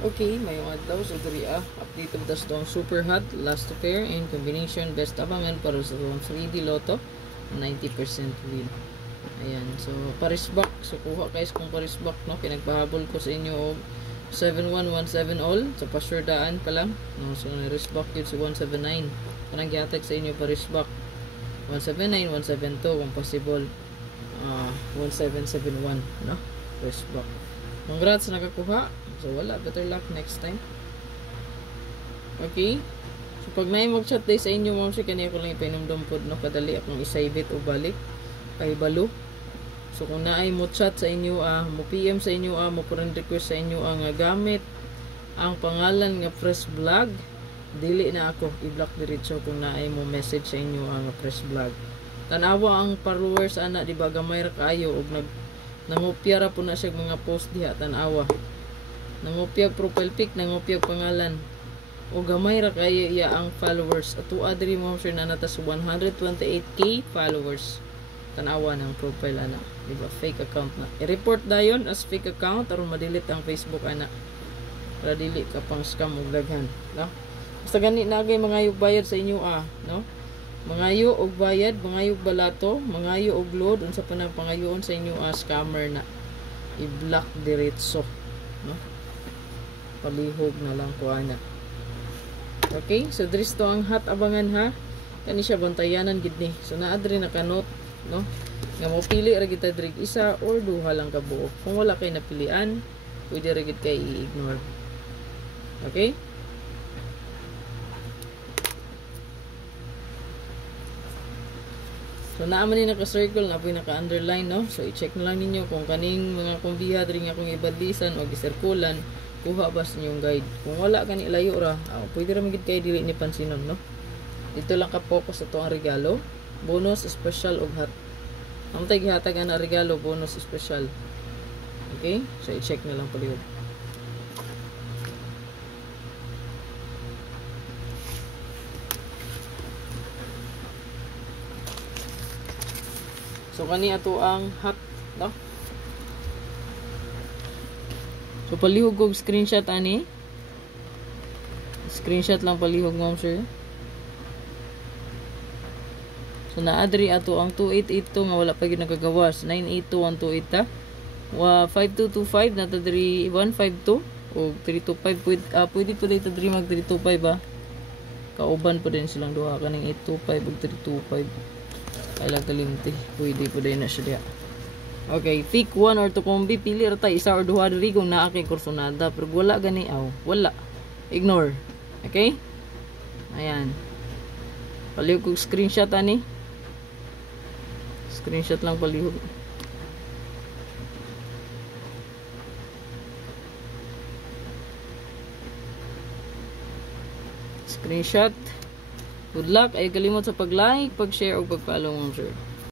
Okay, mayong adlaw so diri update of the stone super hot last to pair in combination best abangan para sa 3D Lotto 90% win. Ayan, so parisbak, so kuha guys kung parisbak no, pinagpahabol ko sa inyo og 7117 all sa pasyurdaan pa lang no, so na-risbak yun si 179 kanang gihatag sa inyo parisbak 179 172 kung possible 1771 no, risbak. Congrats nakakuha. So wala, better luck next time. Okay? So pag may mag-chat day sa inyo, ma'am, si kaniya ko lang ipainomdom po, no, kadali akong isaybit o balik kay balo. So kung naay mo chat sa inyo, mo PM sa inyo, mo friend request sa inyo ang gamit ang pangalan nga press vlog, dili na ako i-block diretso kung naay mo message sa inyo ang press vlog. Tanawa ang followers ana, di ba, gamay ra kaayo og nangopya ra po na siya mga post diha, tanawa. Nangopyag profile pic, nangopyag pangalan. O gamay ra kayo iya ang followers. Ato adri mo sure na natas 128k followers. Tanawa ng profile ana, di ba? Fake account na. I-report dayon as fake account aron ma-delete ang Facebook ana. Para dili ka pang scam og daghan, no? Basta gani nagay mangayog bayad sa inyo no? Mangayo og bayad, mangayog balato, mangayo og load unsa pa nang pangayoon sa inyo scammer na. I-block diretso, no? Palihog na lang ko ana. Okay, so dris to ang hot abangan ha. Kani siya bantayanan gid ni. So naa diri naka-note, no? Nga mo pili ra kita diri isa or duha lang ka buok. Kung wala kay napilian, pwede ra gid kay i-ignore. Okay? So naman ni naka-circle na po naka-underline, no? So i-check na lang ninyo kung kaning mga kumbiha diri nga kung ibadlisan o gisirkulan, kuha ba sa inyong guide. Kung wala kani layo ra, pwede ra magid kay dili ni pansinon, no? Dito lang ka focus sa to ang regalo, bonus, special ug hot. Ang tay gihatag ana regalo, bonus, special. Okay? So i-check na lang palihog. So kani ato ang hot, no? So palihog kog screenshot ani. Screenshot lang palihog, ma'am sir. So naadri ato ang 2882 nga wala pa gyud nagagawas. 982128 ta. 5225 na ta diri 152 o 325 pwede pa dito diri mag 325 ba. Kauban pa din silang duha kaning 825 ug 325. Kailang kalimti. Pwede pa din na siya diha. Okay, pick one or two kombi, pili ra tay isa or duha diri kung naa kay kursonada, pero wala gani wala. Ignore. Okay? Ayan. Palihog kog screenshot ani. Screenshot lang palihog. Screenshot. Good luck. Ay kalimot sa pag-like, pag-share ug pag-follow mo, sir.